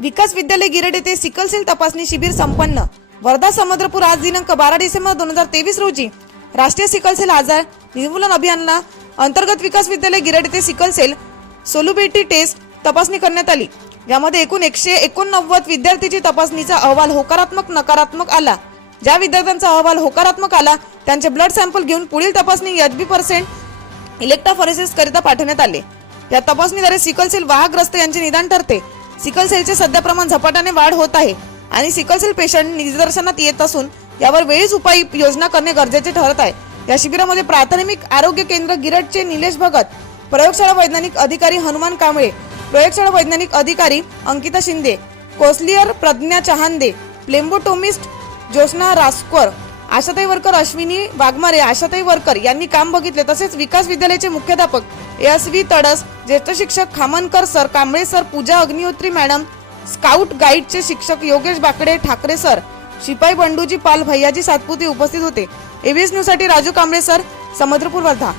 विकास विद्यालय गिरड येथे सिकलसेल तपासणी शिबिर संपन्न. वर्धा समुद्रपूर आज दिनांक बारा डिसेंबर दोन हजार तेवीस रोजी राष्ट्रीय सिकल सेल आजार निर्मूलन अभियाना अंतर्गत विकास विद्यालय गिरड येथे सिकल सेल टेस्ट तपासणी करण्यात आली. यामध्ये एकूण एकशे एकोणनव्वद विद्यार्थीची तपासणीचा अहवाल होकारात्मक नकारात्मक आला. ज्या विद्यार्थ्यांचा अहवाल होकारात्मक आला त्यांचे ब्लड सॅम्पल घेऊन पुढील तपासणी एचबी पर्सेंट इलेक्ट्रोफॉरेसिस करिता पाठवण्यात आले. या तपासणीद्वारे सिकलसेल वाहग्रस्त यांचे निदान ठरते. सिकल सेलचे सध्या प्रमाण झपाट्याने वाढ होत आहे आणि सिकल सेल पेशंट निदर्शनात येत असून यावर वेळीच उपाय योजना करणे गरजेचे ठरत आहे. या शिबिरामध्ये प्राथमिक आरोग्य केंद्र गिरटचे निलेश भगत प्रयोगशाळा वैज्ञानिक अधिकारी हनुमान कांबळे प्रयोगशाळा वैज्ञानिक अधिकारी अंकिता शिंदे कोसलियर प्रज्ञा चहांदे प्लेम्बोटोमिस्ट ज्योत्स्ना रासकर आशाताई वरकर अश्विनी वाघमारे आशाताई वरकर यांनी काम बघितले. तसेच विकास विद्यालयाचे मुख्याध्यापक एस व्ही तडस ज्येष्ठ शिक्षक Khamankar sir Kamble sir Pooja Agnihotri madam scout गाईडचे शिक्षक योगेश बाकडे ठाकरे सर शिपाई बंडूजी पाल भैयाजी सातपुते उपस्थित होते. एबीएस न्यूजसाठी राजू कांबळे सर समुद्रपूर वर्धा.